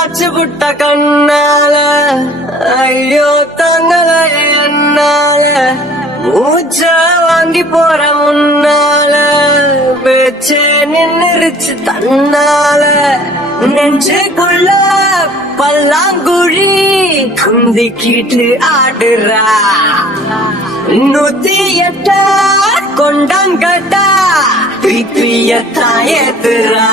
சாச்சு புட்ட கண்ணால ஐயோ தங்கல என்னால மூச்ச வாங்கி போற முன்னால பேச்சே நின்னுருச்சு தன்னால நெஞ்சுக்குள்ள பல்லாங்குழி குந்திக்கிட்டு ஆடுறா 108 கொண்டாங்கட்டா பிரியத்தான் ஏத்துறா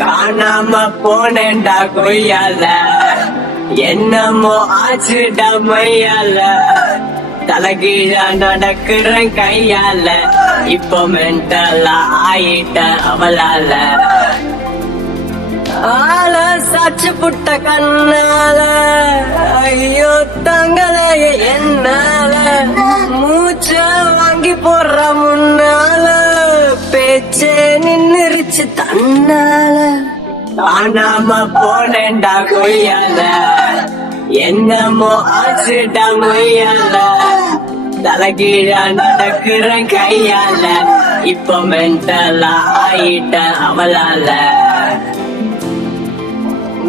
காணாம போனேன்டா கொய்யால என்னமோ ஆச்சுடா மையால தலைகீழா நடக்கிறேன் கையால இப்போ மென்டலா ஆயிட்ட அவளால ஆள சாச்சு புட்ட கண்ணால ஐயோ தங்கலைய என்னால மூச்ச வாங்கி போடுற முன்னால பேச்சே நின்னுருச்சு தன்னால காணாம போனேன்டா கொய்யால என்னமோ ஆச்சுடா மொய்யால தலைகீழா நடக்கிறேன் கையால இப்போ மென்டலா ஆயிட்ட அவளால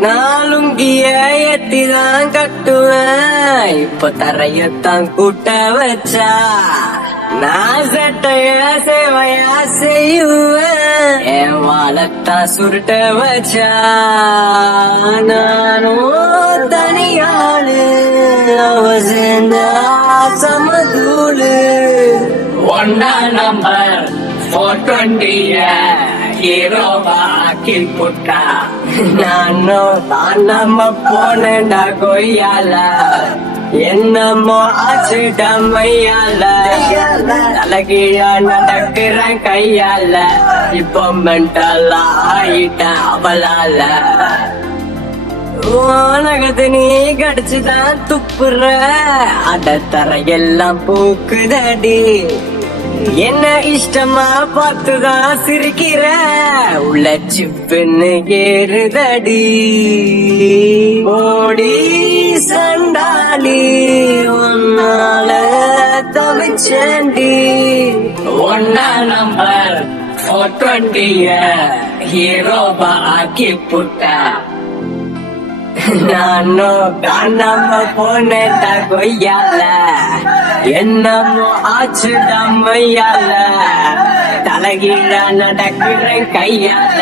நாலுங்கிய எத்திதான் கட்டுவேன் இப்ப தரையத்தான் கூட்ட வச்சா நான் சட்டைய சேவையா செய்வேன் என் வாழத்தான் சுருட்ட வச்சா நானும் தனியாளு அவ சேர்ந்த சமதூளு ஒன்னா நம்பர் 420 ஹீரோவாக்கி புட்டா நானும் தானம்ம போனேன்டா கொய்யால என்னமோ ஆச்சுடா மையால தலைகீழா நடக்கிறேன் கையால இப்போ மென்டலா ஆயிட்ட அவளால உனகத்து நீ கடிச்சுதான் துப்புற அடத்தர எல்லாம் பூக்குதடி என்ன இஷ்டமா பார்த்துதான் சிரிக்கிற உள்ள சிப்புன்னு ஏறுதடி ஓடி சண்டாளி ஒன்னால தவிச்சேண்டி ஒன்னா நம்பர் 420 ஹீரோவா ஆக்கி புட்டா நானும் காணாம போனேன்டா கொய்யால என்னமோ ஆச்சுடா மையால தலைகீழா நடக்கிறேன் கையால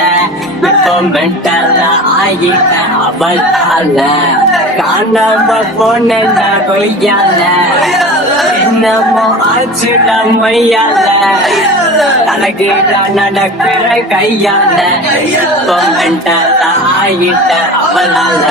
இப்போ மென்டலா ஆகிட்ட அவளால காணாம போனேன்டா கொய்யால என்னமோ ஆச்சுடா மையால தலைகீழா நடக்கிறேன் கையால இப்போ மென்டலா ஆகிட்ட அவளால